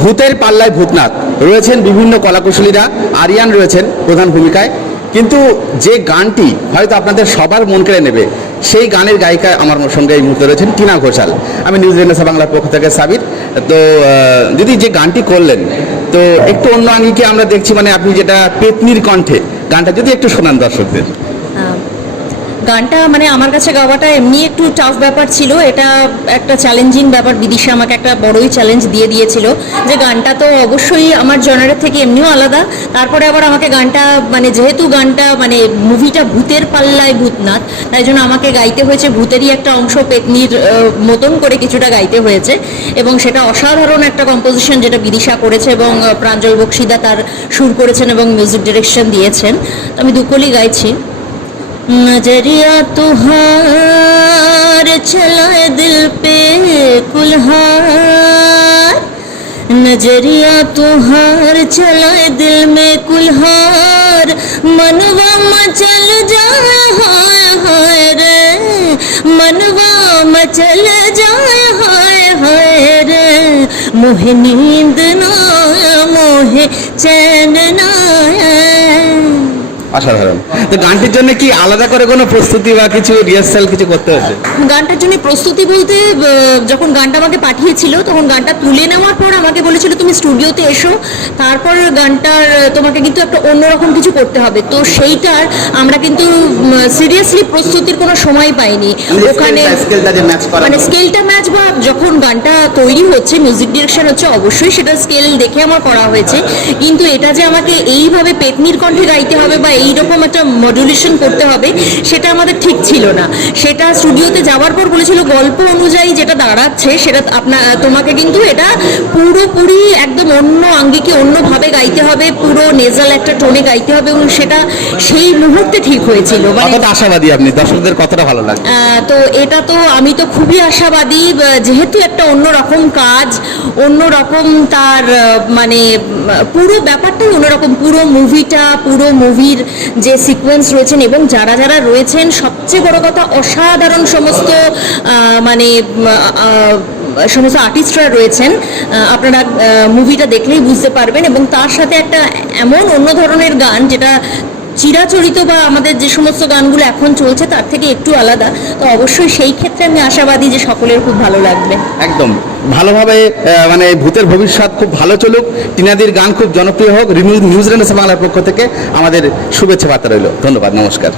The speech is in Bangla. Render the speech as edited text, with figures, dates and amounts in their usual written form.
ভূতের পাল্লায় ভূতনাথ রয়েছেন বিভিন্ন কলাকুশলীরা, আরিয়ান রয়েছেন প্রধান ভূমিকায়। কিন্তু যে গানটি হয়তো আপনাদের সবার মন কেড়ে নেবে, সেই গানের গায়িকা আমার সঙ্গে এই মুহূর্তে রয়েছেন টিনা ঘোষাল। আমি নিউজ রেনেসা বাংলার পক্ষ থেকে সাবির। তো যদি যে গানটি করলেন, তো একটু অন্য আঙ্গিকে আমরা দেখছি, মানে আপনি যেটা পেতনির কণ্ঠে গানটা যদি একটু শোনান দর্শকদের। গানটা মানে আমার কাছে গাওয়াটা এমনি একটু টাফ ব্যাপার ছিল, এটা একটা চ্যালেঞ্জিং ব্যাপার। বিদিশা আমাকে একটা বড়ই চ্যালেঞ্জ দিয়ে দিয়েছিল যে গানটা তো অবশ্যই আমার জনারের থেকে এমনিও আলাদা, তারপরে আবার আমাকে গানটা মানে যেহেতু গানটা মানে মুভিটা ভূতের পাল্লায় ভূতনাথ, তাই জন্য আমাকে গাইতে হয়েছে ভূতেরই একটা অংশ, পেতনির মতন করে কিছুটা গাইতে হয়েছে। এবং সেটা অসাধারণ একটা কম্পোজিশন যেটা বিদিশা করেছে, এবং প্রাঞ্জল বক্সিদা তার সুর করেছেন এবং মিউজিক ডিরেকশন দিয়েছেন। তো আমি দুকলি গাইছি। नजरिया तुहार चलाए दिल पे कुल्हार, नजरिया तुहार चलाए दिल में कुल्हार, मनवा मचल जाए हाय हाय रे, मनवा मचल जाए हाय हाय रे, मोहे नींद ना मोहे चैन ना। অসাধারণ। তো গানটির জন্য কি আলাদা করে কোনো প্রস্তুতি বা কিছু রিহার্সাল কিছু করতে হয়েছে? গানটার জন্য প্রস্তুতি বলতে, যখন গানটা আমাকে পাঠিয়েছিল তখন গানটা তুলে নেওয়ার পর আমাকে বলেছিল তুমি স্টুডিওতে এসো, তারপর গানটার তোমাকে কিন্তু একটা অন্যরকম কিছু করতে হবে। তো সেইটার আমরা কিন্তু সিরিয়াসলি প্রস্তুতির কোনো সময় পাইনি ওখানে, মানে স্কেলটা ম্যাচ বা যখন গানটা তৈরি হচ্ছে মিউজিক ডিরেকশন হচ্ছে, অবশ্যই সেটা স্কেল দেখে আমার করা হয়েছে। কিন্তু এটা যে আমাকে এইভাবে পেতনির কণ্ঠে গাইতে হবে বা এইরকম একটা মডুলেশন করতে হবে, সেটা আমাদের ঠিক ছিল না। সেটা স্টুডিওতে যাওয়ার পর বলেছিল গল্প অনুযায়ী যেটা দাঁড়াচ্ছে সেটা তোমাকে কিন্তু এটা পুরোপুরি একদম অন্য আঙ্গিকে অন্যভাবে গাইতে হবে, পুরো নেজাল একটা টোনে গাইতে হবে, এবং সেটা সেই মুহূর্তে ঠিক হয়েছিল। কতটা আশাবাদী আপনি, দর্শকদের কতটা ভালো লাগে? তো এটা তো আমি তো খুবই আশাবাদী, যেহেতু একটা অন্যরকম কাজ, অন্যরকম তার মানে পুরো ব্যাপারটাই অন্যরকম, পুরো মুভিটা, পুরো মুভির যে সিকোয়েন্স রয়েছেন এবং যারা যারা রয়েছেন, সবচেয়ে বড় কথা অসাধারণ সমস্ত মানে সমস্ত আর্টিস্টরা রয়েছেন। আপনারা মুভিটা দেখলেই বুঝতে পারবেন। এবং তার সাথে একটা এমন অন্য ধরনের গান যেটা চিরাচরিত বা আমাদের যে সমস্ত গানগুলো এখন চলছে তার থেকে একটু আলাদা। তো অবশ্যই সেই ক্ষেত্রে আমি আশাবাদী যে সকলের খুব ভালো লাগবে। একদম ভালোভাবে মানে ভূতের ভবিষ্যৎ খুব ভালো চলুক, টিনাদির গান খুব জনপ্রিয় হোক। নিউজ রেনেসা বাংলার পক্ষ থেকে আমাদের শুভেচ্ছা বার্তা রইল। ধন্যবাদ, নমস্কার।